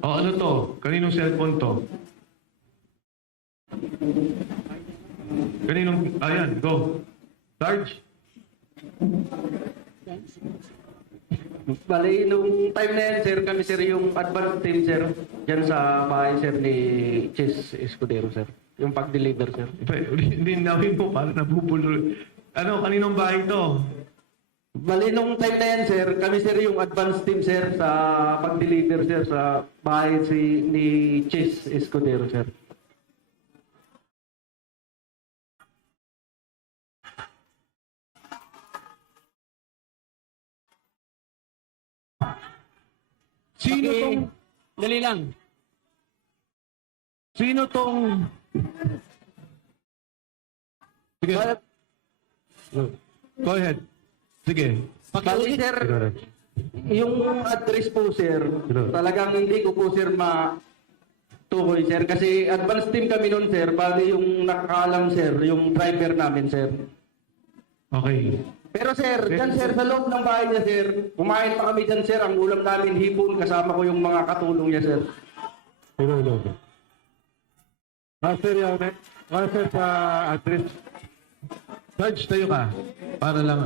O ano to? Kaninong cellphone to? Kaninong... Ayan, go. Sarge? Bali, nung time na yan, sir, kami sir yung advance team, sir. Diyan sa bahay, sir, ni Chis Escudero, sir. Yung pag-deliver, sir. Hindi nawin mo, parang nabubulo. Ano, kaninong bahay to? Bali, nung time na yan, sir, kami sir yung advance team, sir, sa pag-deliver, sir, sa bahay ni Chis Escudero, sir. Sino tong... Dali lang. Sino tong... Sige. Go ahead. Sige. Bali, sir, yung address po, sir, talagang hindi ko po, sir, tukoy, sir. Kasi advance team kami nun, sir. Bali, yung nakakalam, sir, yung driver namin, sir. Okay. Pero sir, dyan sir, sa loob ng bahay niya sir, kumain pa kami dyan sir, ang ulam namin hipon, kasama ko yung mga katulong niya sir. Hello. Master yung master sa address. Sarge, tayo ka. Para lang.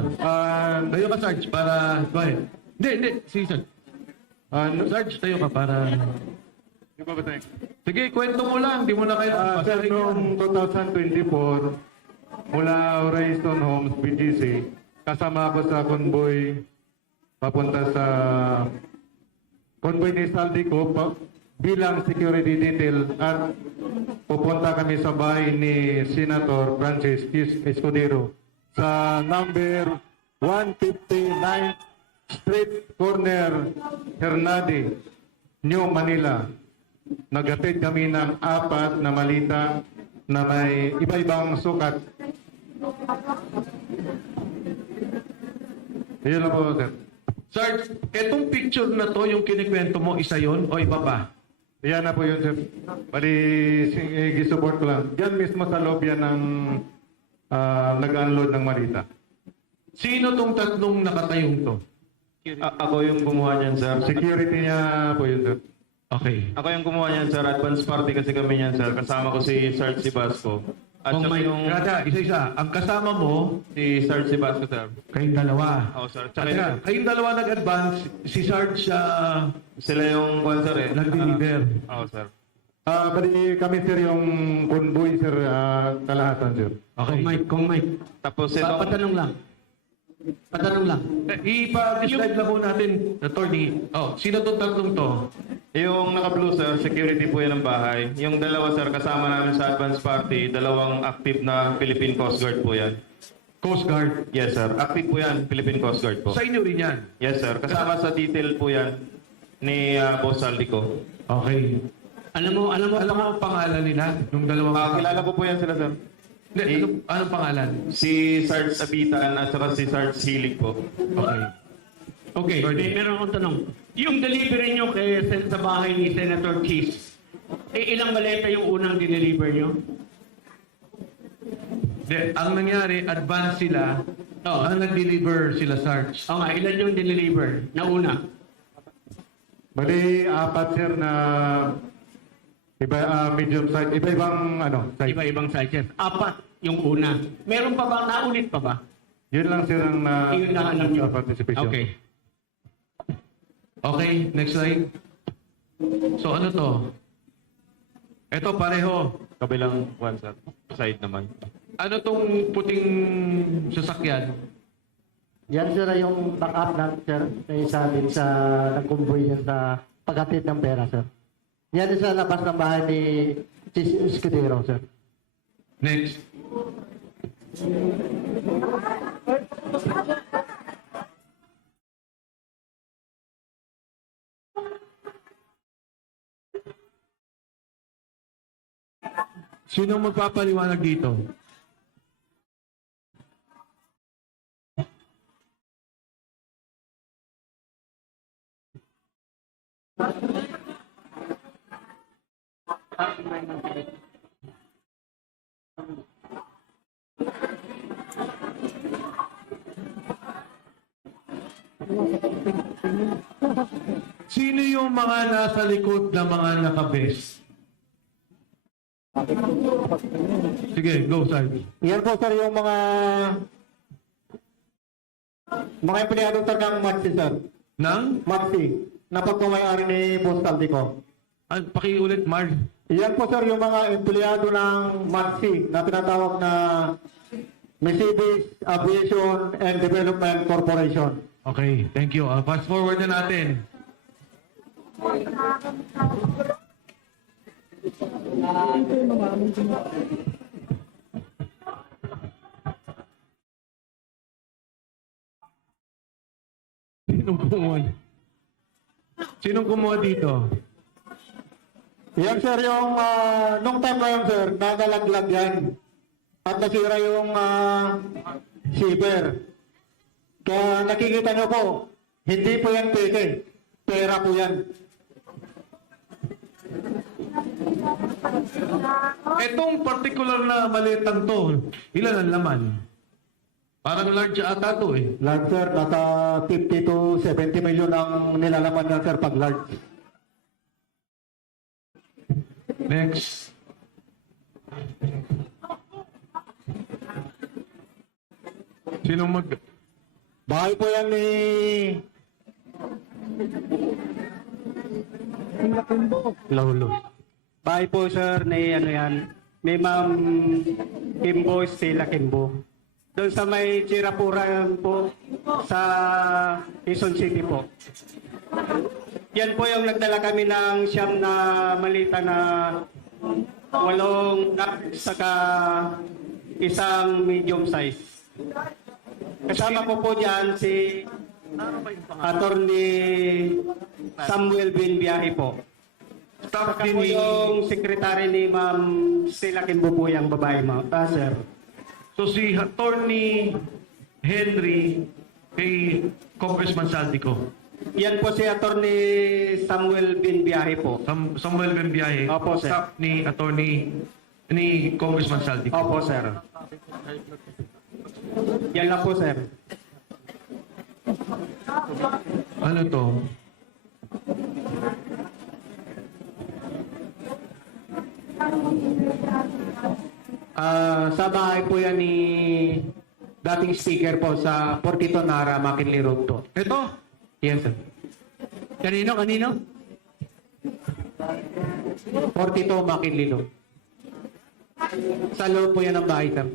Tayo ka, Sarge, para... Go ahead. Hindi. Si Sarge. Sarge, tayo ka para... Di ba ba tayo? Sige, kwento mo lang. Di mo na kayo... Sir, noong 2024, mula Horizon Homes, BGC, kasama ako sa convoy papunta sa convoy ni Saldico bilang security detail at pupunta kami sa bahay ni Senator Francis Escudero sa number 159 Street Corner, Hernadi, New Manila. Nagatid kami ng 4 na malita na may iba-ibang sukat. Ayun lang po, sir. Sarge, etong picture na to, yung kinikwento mo, isa yon o iba pa? Yan na po yun, sir. Bali, gisupport ko lang. Diyan mismo sa loob yan ng nag-unload ng malita. Sino tong tatlong nakatayong to? Ako yung kumuha niyan, sir. Security niya po yun, sir. Okay. Ako yung kumuha niyan, sir. Advance party kasi kami niyan, sir. Kasama ko si Sarge Sibasco. At Kung saka may... yung Isa-isa. Ang kasama mo, si Sarge Sibasco, sir. kayong dalawa. Oo, sir. Tsaka, Tsaka kayong dalawa nag-advance, si Sarge sila yung kwan, sir, eh. nag-deliver. Oo, sir. Bali, kami, sir, yung convoy, sir, kalahatan, sir. Okay. Kung Mike. Tapos ito, Patanong lang. Ipa-describe lang po natin, attorney. Sino tong tatlong to? yung naka-blue, sir, security po yan ng bahay. Yung dalawa, sir, kasama namin sa advance party, dalawang active na Philippine Coast Guard po yan. Coast Guard. Yes, sir. Active po yan, Philippine Coast Guard po. Sa inyo rin yan. Yes, sir. Kasama sa detail po yan ni Boss Saldico. Okay. Alam mo Alam mo ang pangalan nila? Nung dalawang... Kilala ko po yan sila, sir. Hindi, anong pangalan? Si Sarge Abitan at saka si Sarge Hilig po. Okay. Okay. meron akong tanong. Yung delivery nyo sa bahay ni Senator Cheese, ilang maleta yung unang dineliver nyo? Hindi, ang nangyari, advance sila. Ang nag-deliver sila, Sarge. O nga, ilan yung dineliver na una? Bali, 4, sir, na medium size, iba-ibang size. Iba-ibang sizes. 4 yung una. Meron pa ba? Naulit pa ba? Yun lang, sir, ang Yun na alam nyo. participation. Okay. Okay, next slide. So ano to? Ito pareho. Kabilang one, sir. Side naman. Ano tong puting sasakyan? Yan sir yung backup na sir, na isa din sa nag-convoy yan sa paghatid ng pera sir. Yan din sa labas ng bahay ni Chis Escudero sir. Next. Sino magpapaliwanag dito? Sino yung mga nasa likod na mga naka-vest? Sige, go, Sarge. Yan po sir yung mga empleyado sir ng Maxi sir. Nang? Maxi, na pagkumayari ni Boss Caldico. Pakiulit, Mark. Yan po sir yung mga empleyado ng Maxi na tinatawag na Mercedes Aviation and Development Corporation. Okay, thank you. Fast forward na natin. Sinong kumuha? Sinong kumuha dito? Yan sir yung nung time na yun sir, nagalaglag yan. At nasira yung zipper. Kaya nakikita nyo po, hindi po yan peke. Pera po yan. Etong particular na malitang to, ilan ang laman? Parang large ata to eh. Large sir, nasa 50 to 70 million ang nilalaman yan sir pag large. Next. Sinong mag... Bahay po yan ni... Laulo. Bahay po sir ni ano yan, ni Ma'am Kimbo Stella Kimbo. Doon sa may Chirapura po sa Quezon City po. Yan po yung nagdala kami ng siyam na malita na 8 nuts saka isang medium size. Kasama po dyan si Attorney Samuel Binbiyahe po. Staff Saka din po ni... yung secretary ni Ma'am Stella Kimbo po yung babae sir. So si Attorney Henry kay Congressman Saldico. Yan po si Attorney Samuel Binbiyahe po. Samuel Bembiahe. Opo, sir. Staff ni Attorney ni Congressman Saldico. Opo, sir. Yan lang po, sir. Ano to? Sa bahay po yan ni dating speaker po sa Portito Nara, McKinley Road po. Ito? Yes, sir. Kanino? Portito, McKinley Road. Sa loob po yan ng bahay, sir.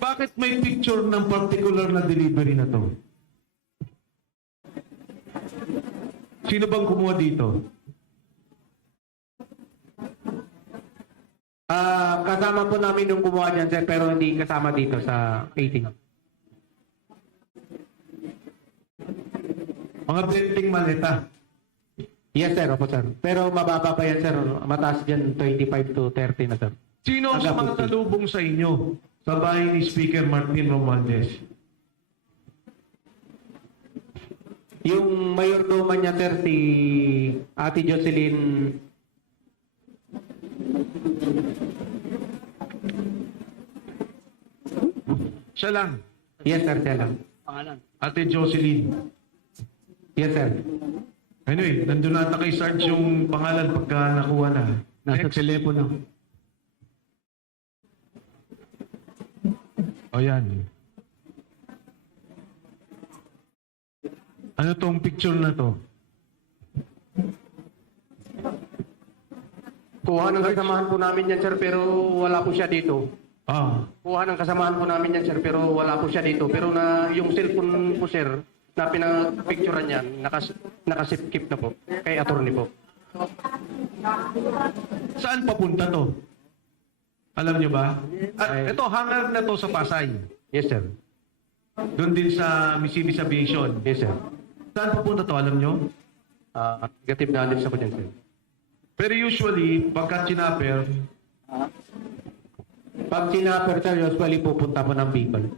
Bakit may picture ng particular na delivery na to? Sino bang kumuha dito? Kasama po namin nung kumuha dyan, sir, pero hindi kasama dito sa 18. Mga benting maleta. Yes, sir. Opo, sir. Pero mababa pa yan, sir. Mataas dyan, 25 to 30 na, sir. Sino ang Aga, mga talubong sa inyo sa bahay ni Speaker Martin Romualdez? Yung mayordomo niya, sir, si Ate Jocelyn. Siya lang. Yes, sir, siya lang. Ate Jocelyn. Yes, sir. Anyway, nandun nata kay Sarge yung pangalan pagka nakuha na. Nasa Next. telepono. O yan. Ano tong picture na to? Kuha ng kasamahan po namin yan, sir, pero wala po siya dito. Ah, Kuha ng kasamahan po namin yan, sir, pero wala po siya dito. Pero na yung cellphone po, sir, na pinapicturean niyan, nakasipkip na po kay attorney po. saan papunta to? Alam nyo ba? Ito, hangar na to sa Pasay. Yes, sir. Doon din sa Mercedes Aviation. Yes, sir. Saan papunta to? Alam nyo? Negative knowledge ako dyan, sir. Pero usually, pagka chinapper, Pag sinapper, sir, usually pupunta po ng Bicol.